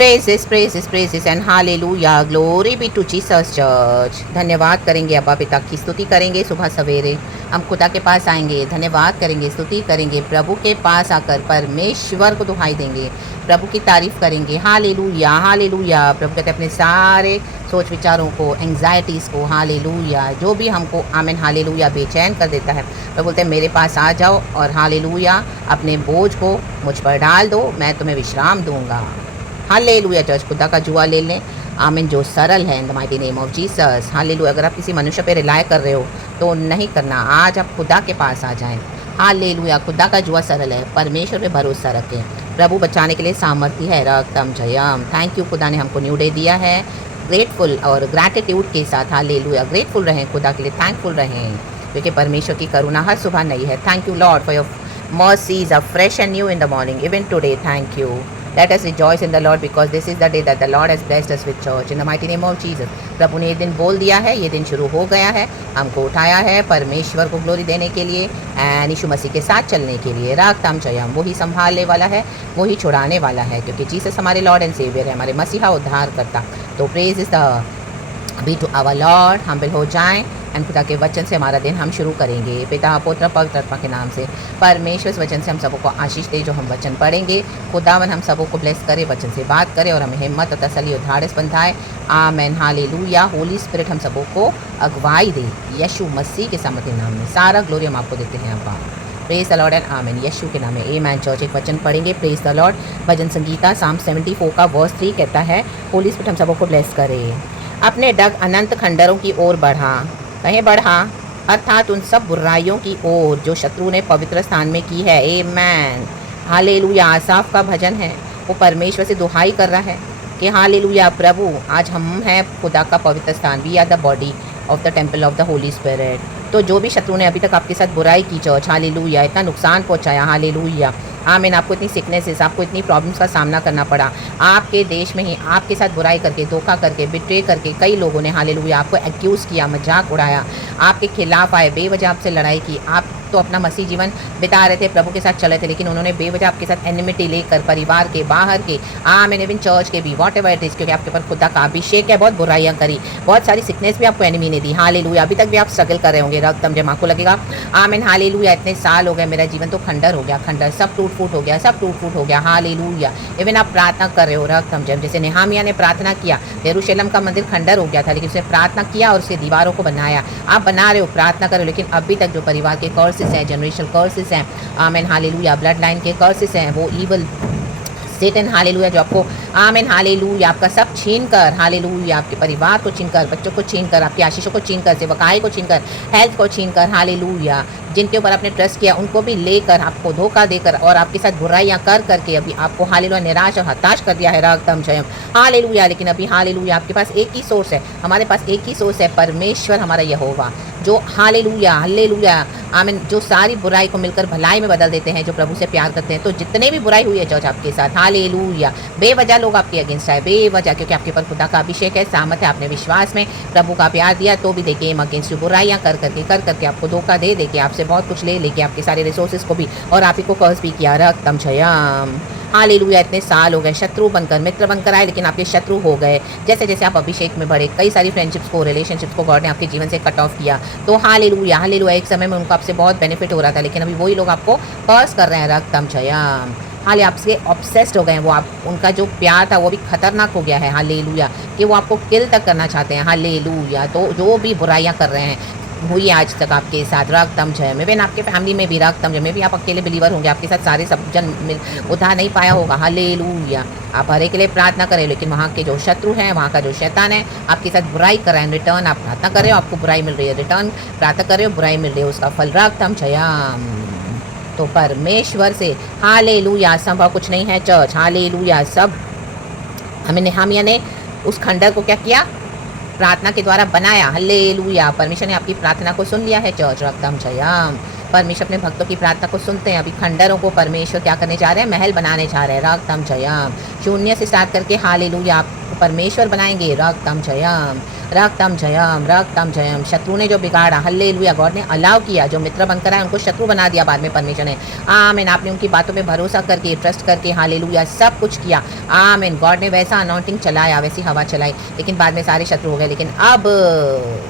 Praises and hallelujah, glory be to Jesus church. धन्यवाद करेंगे अब्बा पिता की स्तुति करेंगे। सुबह सवेरे हम खुदा के पास आएंगे, धन्यवाद करेंगे, स्तुति करेंगे, प्रभु के पास आकर परमेश्वर को दुहाई देंगे, प्रभु की तारीफ करेंगे। Hallelujah hallelujah. प्रभु कहते अपने सारे सोच विचारों को, एंग्जाइटीज़ को, हालेलुया, जो भी हमको आमेन हालेलुया बेचैन कर देता है, प्रभु बोलते हैं मेरे पास आ जाओ और हालेलुया अपने बोझ को मुझ पर डाल दो, मैं तुम्हें विश्राम दूंगा। हालेलुया चर्च, खुदा का जुआ ले लें आमीन, जो सरल है इन the mighty name of Jesus. Hallelujah. अगर आप किसी मनुष्य पे रिलाय कर रहे हो तो नहीं करना, आज आप खुदा के पास आ जाएं। हालेलुया। खुदा का जुआ सरल है, परमेश्वर पे भरोसा रखें, प्रभु बचाने के लिए सामर्थ्य है। रक्तम जयम। थैंक यू, खुदा ने हमको न्यू डे दिया है। ग्रेटफुल और ग्रैटिट्यूड के साथ हालेलुया ग्रेटफुल रहें, खुदा के लिए थैंकफुल रहें, क्योंकि परमेश्वर की करुणा हर सुबह नई है। Thank you Lord for your mercies are fresh and new in the morning, even today. Thank you. Let us rejoice in the Lord because this is the day that the Lord has blessed us with church. In the mighty name of Jesus. प्रभु ने ये दिन बोल दिया है, ये दिन शुरू हो गया है, हमको उठाया है परमेश्वर को ग्लोरी देने के लिए एंड यीशु मसीह के साथ चलने के लिए। रागताम जयम। वही संभालने वाला है, वही छुड़ाने वाला है, क्योंकि जीसस हमारे लॉर्ड एंड सेवियर है, हमारे मसीहा उद्धार करता। तो praise is the be to our Lord. हम बिल हो जाएँ एंड खुदा के वचन से हमारा दिन हम शुरू करेंगे। पिता पुत्र पवित्र आत्मा के नाम से। परमेश्वर इस वचन से हम सबको आशीष दे, जो हम वचन पढ़ेंगे। खुदावन हम सबको को ब्लेस करे, वचन से बात करे और हमें हिम्मत और तसल्ली और धाड़स बंधाए। Amen hallelujah. होली स्पिरिट हम सबको को अगुवाई दे, यीशु मसीह के सामर्थ्य नाम में। सारा ग्लोरी हम आपको देते हैं अब्बा। प्रेज द लॉर्ड एंड आमेन, यीशु के नाम में आमेन। चर्च एक वचन पढ़ेंगे, प्रेज द लॉर्ड। भजन संगीता साम 74 का वर्स 3 कहता है, होली स्पिरिट हम सबको ब्लेस करे। अपने डग अनंत खंडरों की ओर बढ़ा, कहीं बढ़ा, अर्थात उन सब बुराइयों की ओर जो शत्रु ने पवित्र स्थान में की है। Amen hallelujah. आसाफ का भजन है, वो परमेश्वर से दुहाई कर रहा है कि हालेलुया प्रभु, आज हम हैं खुदा का पवित्र स्थान, we are the body of the temple of the Holy Spirit. तो जो भी शत्रु ने अभी तक आपके साथ बुराई की चर्च, हालेलुया, इतना नुकसान पहुंचाया, हालेलुया आमीन, आपको इतनी सिकनेसेस, आपको इतनी प्रॉब्लम्स का सामना करना पड़ा, आपके देश में ही आपके साथ बुराई करके, धोखा करके, बिट्रे करके कई लोगों ने हालेलुया आपको एक्यूज़ किया, मजाक उड़ाया, आपके खिलाफ आए, बेवजह आपसे लड़ाई की। आप तो अपना मसीह जीवन बिता रहे थे, प्रभु के साथ चले थे, लेकिन उन्होंने बेवजह आपके साथ एनिमिटी लेकर, परिवार के बाहर के आमीन इवन चर्च के भी, वॉट एवर इट इज़, क्योंकि आपके ऊपर खुदा का अभिषेक है, बहुत बुराइयां करी, बहुत सारी सिकनेस भी आपको एनिमी ने दी। हालेलुया। अभी तक भी आप स्ट्रगल कर रहे होंगे, रक्तम जब आपको लगेगा आमीन हालेलुया इतने साल हो गए, मेरा जीवन तो खंडर हो गया, खंडर, सब टूट फूट हो गया, सब टूट फूट हो गया। हालेलुया। इवन आप प्रार्थना कर रहे हो, रक्तम जब जैसे नेहामिया ने प्रार्थना किया, यरूशलेम का मंदिर खंडर हो गया था, लेकिन उसने प्रार्थना किया और उससे दीवारों को बनाया। आप बना रहे हो, प्रार्थना कर रहे हो, लेकिन अभी तक जो परिवार के कर्सेस हैं, जनरेशनल कर्सेस हैं, आमीन हालेलुया, ब्लड लाइन के कर्सेस हैं, वो ईवल सेटन हालेलुया जो आपको आमीन हालेलुया आपका सब छीन कर, हालेलुया आपके परिवार को छीन कर, बच्चों को छीन कर, आपकी आशीषों को छीन कर, सेवकाई को छीन कर, हेल्थ को छीन कर, हालेलुया जिनके ऊपर आपने ट्रस्ट किया उनको भी लेकर, आपको धोखा देकर और आपके साथ बुराइयां कर करके अभी आपको हालेलुया निराश और हताश कर दिया है, रक्तम जयम हालेलुया। लेकिन अभी हालेलुया आपके पास एक ही सोर्स है, हमारे पास एक ही सोर्स है, परमेश्वर हमारा यहोवा, जो हालेलुया हल्लेलुया आमीन, जो सारी बुराई को मिलकर भलाई में बदल देते हैं, जो प्रभु से प्यार करते हैं। तो जितने भी बुराई हुई है चर्च आपके साथ, हालेलुया, बेवजह लोग आपके अगेंस्ट आए, बेवजह, क्योंकि आपके ऊपर खुदा का अभिषेक है, सामर्थ है, आपने विश्वास में प्रभु का प्यार दिया, तो भी देखिए अगेंस्ट बुराइयां कर करके आपको धोखा दे के आपसे बहुत कुछ ले लेके आपके सारे रिसोर्सेज को भी और आप ही को कर्ज भी किया, रक्तम जयम हालेलुया। इतने साल हो गए, शत्रु बनकर मित्र बनकर आए, लेकिन आपके शत्रु हो गए। जैसे जैसे आप अभिषेक में बढ़े, कई सारी फ्रेंडशिप्स को, रिलेशनशिप्स को गॉड ने आपके जीवन से कट ऑफ किया। तो हालेलुया हालेलुया, एक समय में उनको आपसे बहुत बेनिफिट हो रहा था, लेकिन अभी वही लोग आपको कर्ज कर रहे हैं, रक्तम जयम हाले आपसे ऑब्सेस्ड हो गए हैं, वो आप उनका जो प्यार था वो भी खतरनाक हो गया है, हालेलुया, कि वो आपको किल तक करना चाहते हैं, हालेलुया। तो जो भी बुराइयां कर रहे हैं हुई आज तक आपके साथ, रक्तम जय में, इवन आपके फैमिली में भी, रक्तम जय में भी आप अकेले बिलीवर होंगे, आपके साथ सारे सब जन मिल उद्धार नहीं पाया होगा, हालेलुया। आप हर एक के लिए प्रार्थना करें, लेकिन वहाँ के जो शत्रु हैं, वहाँ का जो शैतान है आपके साथ बुराई कर रहे हैं, रिटर्न आप प्रार्थना कर रहे हो, आपको बुराई मिल रही है, रिटर्न प्रार्थना कर रहे हो, बुराई मिल रही है, उसका फल रक्तम जयम। तो परमेश्वर से हालेलुया संभव कुछ नहीं है चर्च, हालेलुया। सब हमें नेहामिया ने उस खंडर को क्या किया, प्रार्थना के द्वारा बनाया, हालेलुया। परमेश्वर ने आपकी प्रार्थना को सुन लिया है चर्च, रक्तम जयम। परमेश्वर अपने भक्तों की प्रार्थना को सुनते हैं। अभी खंडरों को परमेश्वर क्या करने जा रहे हैं, महल बनाने जा रहे हैं। रक्तम जयम, शून्य से स्टार्ट करके हालेलुया आप परमेश्वर बनाएंगे। रक्तम जयम, रक्तम जयम, रक्तम जयम। शत्रु ने जो बिगाड़ा, हल्लेलुया, गॉड ने अलाउ किया, जो मित्र बनकर आए उनको शत्रु बना दिया बाद में परमेश्वर ने। आमीन, आपने उनकी बातों पे भरोसा करके, ट्रस्ट करके, हालेलुया, सब कुछ किया। आमीन, गॉड ने वैसा अनॉइंटिंग चलाया, वैसी हवा चलाई, लेकिन बाद में सारे शत्रु हो गए। लेकिन अब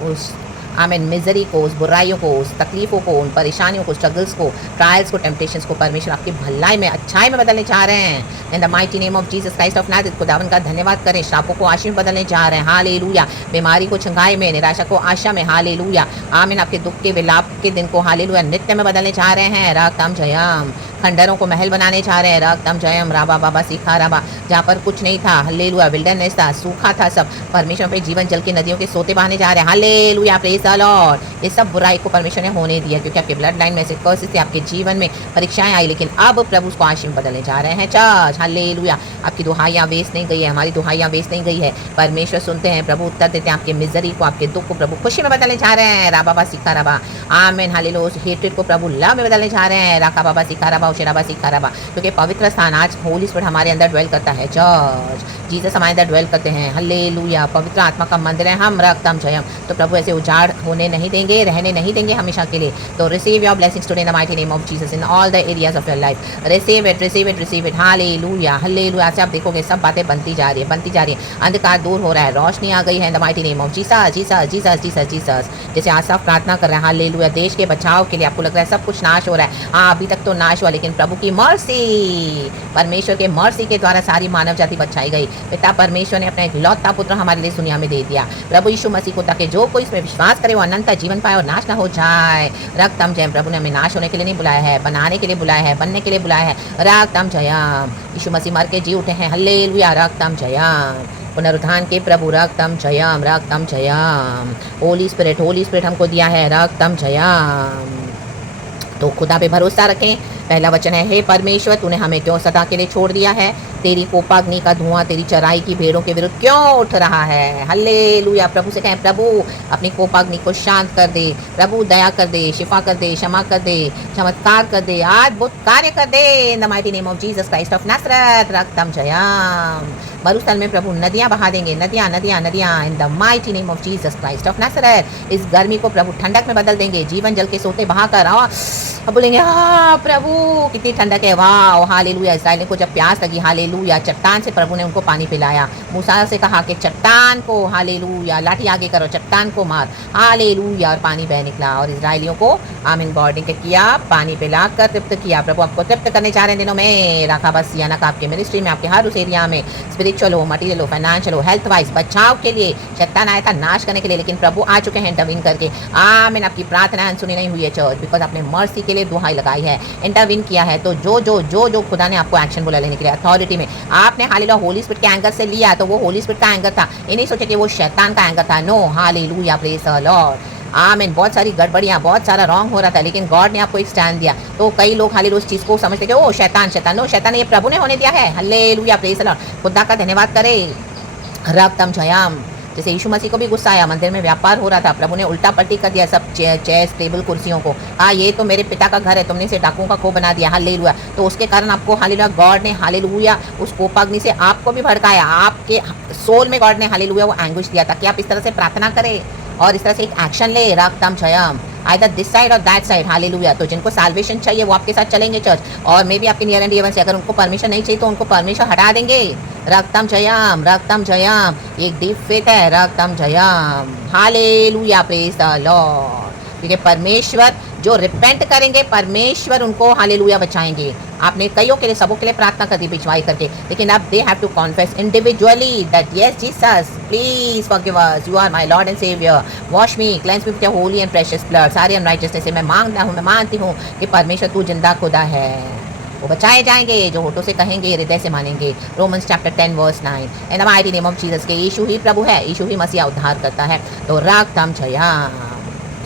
उस आमीन मिजरी को, उस बुराइयों को, उस तकलीफ़ों को, उन परेशानियों को, स्ट्रगल्स को, ट्रायल्स को, टेम्पटेशंस को परमेश्वर आपकी भलाई में, अच्छाई में बदलने चाह रहे हैं। In the mighty name of Jesus Christ of Nazareth, खुदावन का धन्यवाद करें। श्रापों को आशीष में बदलने जा रहे हैं। हालेलुया, बीमारी को छंगाई में, निराशा को आशा में। हालेलुया, आमीन, आपके दुख के विलाप के दिन को हालेलुया नृत्य में बदलने चाह रहे हैं। रक्तम जयम, खंडरों को महल बनाने जा रहे हैं। रक्तम जयम, राबा बाबा सीखा राबा, जहाँ पर कुछ नहीं था, हल्लेलुया, विल्डरनेस था, सूखा था, सब परमेश्वर पे जीवन जल की नदियों के सोते बहाने जा रहे हैं। Hallelujah, praise the Lord. ये सब बुराई को परमेश्वर ने होने दिया, क्योंकि आपके ब्लड लाइन में से कर्सेस थे, आपके जीवन में परीक्षाएं आई, लेकिन अब प्रभु उसको आशीष में बदलने जा रहे हैं। चर्च, हालेलुया, आपकी दुहाइयाँ वेस्ट नहीं गई है, हमारी दुहाइयाँ वेस्ट नहीं गई है। परमेश्वर सुनते हैं, प्रभु उत्तर देते हैं। आपके मिजरी को, आपके दुख को प्रभु खुशी में बदलने जा रहे हैं। राबा बाबा सीखा राबा, आमीन, हालेलुया, उस हेट्रेड को प्रभु लव में बदलने जा रहे हैं। राखा बाबा सीखा राबा, उशेराबा सीखा राबा, क्योंकि पवित्र स्थान आज होली स्पिरिट हमारे अंदर ड्वेल करता है। चर्च, जीसस हमारे अंदर ड्वेल करते हैं। हल्लेलुया, पवित्र आत्मा का मंदिर है हम। रक्तम जयम, तो प्रभु ऐसे उजाड़ होने नहीं देंगे, रहने नहीं देंगे हमेशा के लिए। तो receive your blessings today in the mighty name of Jesus in all the areas of your life. Receive it, receive it, receive it. Hallelujah, hallelujah. से आप देखोगे सब बातें बनती जा रही है, बनती जा रही है। अंधकार दूर हो रहा है, रोशनी आ गई है इन the mighty name of Jesus, Jesus, Jesus, Jesus, Jesus. जैसे आज सब प्रार्थना कर रहे हैं, हालेलुया, देश के बचाव के लिए। आपको लग रहा है सब कुछ नाश हो रहा है, हाँ अभी तक तो नाश हुआ, लेकिन प्रभु की मर्सी, परमेश्वर के मर्सी के द्वारा सारी मानव जाति बचाई गई। पिता परमेश्वर ने अपना इकलौता पुत्र हमारे लिए दुनिया में दे दिया, प्रभु यीशु मसीह को, ताकि जो कोई इसमें विश्वास करे वो अनंत जीवन पाए और नाश ना हो जाए। रक्तम जयम, प्रभु ने हमें नाश होने के लिए नहीं बुलाया है, बनाने के लिए बुलाया है, बनने के लिए बुलाया है। रक्तम जयम, यीशु मसीह मर के जी उठे हैं। हल्लेलुया, रक्तम जयम, पुनरुत्थान के प्रभु। रक्तम जयम, रक्तम जयम। होली स्पिरिट हमको दिया है। रक्तम जयम। तो खुदा पे भरोसा रखें। पहला वचन है, हे परमेश्वर, तूने हमें क्यों सदा के लिए छोड़ दिया है? तेरी कोपाग्नि का धुआं तेरी चराई की भेड़ों के विरुद्ध क्यों उठ रहा है? हल्लेलुया, प्रभु से कहें, प्रभु अपनी कोपाग्नि को शांत कर दे, प्रभु दया कर दे, शिफा कर दे, क्षमा कर दे, चमत्कार कर दे, अद्भुत कार्य कर दे in the mighty name of Jesus Christ of नासरत। रक्तम जयम। मरुस्थल में प्रभु नदियां बहा देंगे, नदियां, नदियां, नदियां in the mighty name of Jesus Christ of नासरत। इस गर्मी को प्रभु ठंडक में बदल देंगे, जीवन जल के सोते बहाकर। अब बोलेंगे, हाँ प्रभु कितनी ठंडक है, वाह, हालेलुया। इस्राएलियों को जब प्यास लगी, हालेलुया, चट्टान से प्रभु ने उनको पानी पिलाया। मूसा से कहा कि चट्टान को, हालेलुया, लाठी आगे करो, चट्टान को मार, हालेलुया, और पानी बह निकला। और इस्राएलियों को आमीन गॉड ने किया, पानी पिला कर तृप्त किया। प्रभु आपको तृप्त करने जा रहे हैं दिनों में। राखा बस याना का आपके मिनिस्ट्री में, आपके हर उस एरिया में, स्पिरिचुअल हो, मटीरियल हो, फाइनेंशियल हो, हेल्थ वाइज, बचाव के लिए। शैतान आया था नाश करने के लिए, लेकिन प्रभु आ चुके हैं इंटरवीन करके। आमीन, आपकी प्रार्थना अनसुनी नहीं हुई है चर्च, बिकॉज आपने मर्सी के लिए दुहाई लगाई है, इंटरवीन किया है। तो जो खुदा ने आपको एक्शन बोला लेने के लिए अथॉरिटी में, आपने हालेलुया होली स्पिरिट के एंगर से लिया, तो वो होली स्पिरिट का एंगर था। ये नहीं सोचे कि वो शैतान का एंगर था। No, hallelujah, praise the Lord. Amen. बहुत सारी गड़बड़ियाँ, बहुत सारा रॉन्ग हो रहा था, लेकिन गॉड ने आपको एक स्टैंड दिया। तो कई लोग हालेलुया उस चीज़ को समझते कि ओ शैतान, शैतान, नो, शैतान ये प्रभु ने होने दिया है। Hallelujah, praise the Lord. खुदा का धन्यवाद करें। रक्तम जयम। जैसे यीशु मसीह को भी गुस्सा आया, मंदिर में व्यापार हो रहा था, प्रभु ने उल्टा पलटी कर दिया सब चेयर्स, टेबल, कुर्सियों को। हाँ, ये तो मेरे पिता का घर है, तुमने इसे डाकुओं का खो बना दिया। हालेलुया। तो उसके कारण आपको हालेलुया गॉड ने हालेलुया उस कोपाग्नि से आपको भी भड़काया, आपके सोल में गॉड ने हालेलुया वो एंग्विश दिया, ताकि आप इस तरह से प्रार्थना करें और इस तरह से एक एक्शन ले। रक्तम जयम, आइदर दिस साइड और दैट साइड। हालेलुया। तो जिनको साल्वेशन चाहिए वो आपके साथ चलेंगे चर्च, और मे भी आपके नियर एंड डियर से। अगर उनको परमिशन नहीं चाहिए तो उनको परमिशन हटा देंगे। रक्तम जयम, रक्तम जयम। एक डीप फेथ है। रक्तम Jayam, hallelujah, praise the Lord. क्योंकि परमेश्वर जो रिपेंट करेंगे, परमेश्वर उनको हालेलुया बचाएंगे। आपने कईयों के लिए, सबों के लिए प्रार्थना कर दी भिजवाई करके, लेकिन अब they have to confess individually that yes Jesus please forgive us, you are my Lord and Saviour, wash me, cleanse me with your holy and precious blood. सारी अनराइटियसनेस से मैं मांगता हूँ, मैं मानती हूँ कि परमेश्वर तू जिंदा खुदा है। वो बचाए जाएंगे जो होठों से कहेंगे, हृदय से मानेंगे। Romans chapter 10 verse 9। In the mighty name of Jesus के यीशु ही प्रभु है, यीशु ही मसीहा उद्धार करता है। तो रक्तम जयम।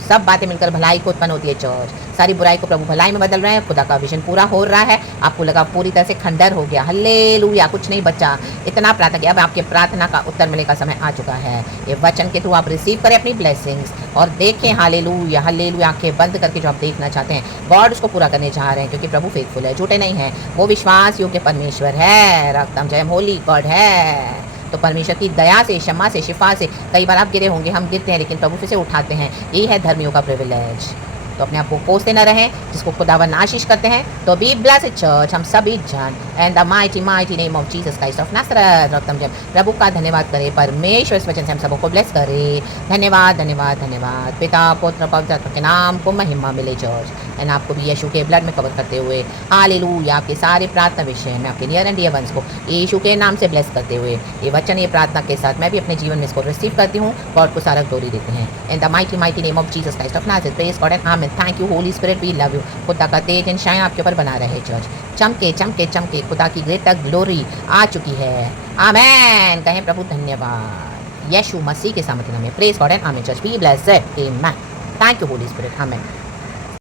सब बातें मिलकर भलाई को उत्पन्न होती है चर्च। सारी बुराई को प्रभु भलाई में बदल रहे हैं, खुदा का विजन पूरा हो रहा है। आपको लगा पूरी तरह से खंडर हो गया, हल्लेलुया, कुछ नहीं बचा। इतना प्रार्थना किया, अब आपके प्रार्थना का उत्तर मिलने का समय आ चुका है। ये वचन के थ्रू आप रिसीव करें अपनी ब्लेसिंग्स और देखें हालेलुया हालेलुया। आंखें बंद करके जो आप देखना चाहते हैं गॉड उसको पूरा करने जा रहे हैं, क्योंकि प्रभु फेथफुल है, झूठे नहीं है। वो विश्वास योग्य परमेश्वर है, रक्तम जयम होली गॉड है। तो परमेश्वर की दया से, क्षमा से, शिफा से, कई बार आप गिरे होंगे, हम गिरते हैं लेकिन प्रभु फिर से उठाते हैं। यही है धर्मियों का प्रिविलेज। तो अपने आप को कोसते न रहें, जिसको खुदावन आशीष करते हैं। तो बी ब्लेस्ड चर्च, हम सभी जन and the mighty mighty name of Jesus Christ of नासरत। रक्तम जब प्रभु का धन्यवाद करें, परमेश्वर इस वचन से हम सबको ब्लेस करे। धन्यवाद धन्यवाद धन्यवाद। पिता पुत्र पवित्र आत्मा के नाम को महिमा मिले चर्च। एंड आपको भी यीशु के ब्लड में कवर करते हुए हालेलुया, आपके सारे प्रार्थना विषय में आपके नियर एंड डियर वंस को यीशु के नाम से ब्लेस करते हुए ये वचन, ये प्रार्थना के साथ मैं भी अपने जीवन में इसको रिसीव करती हूँ। गॉड को सारा ग्लोरी देते हैं। In the mighty mighty name of Jesus Christ of Nazareth, praise God and amen. Thank you Holy Spirit, we love you. खुदा का तेज एंड शाइन आपके ऊपर बना रहे चर्च। चमके चमके चमके, खुदा की ग्रेटर ग्लोरी आ चुकी है। आमेन। कहें प्रभु धन्यवाद, यीशु मसीह के सामर्थ्य नाम में। Praise God and amen church, be blessed, amen. Thank you Holy spirit, amen.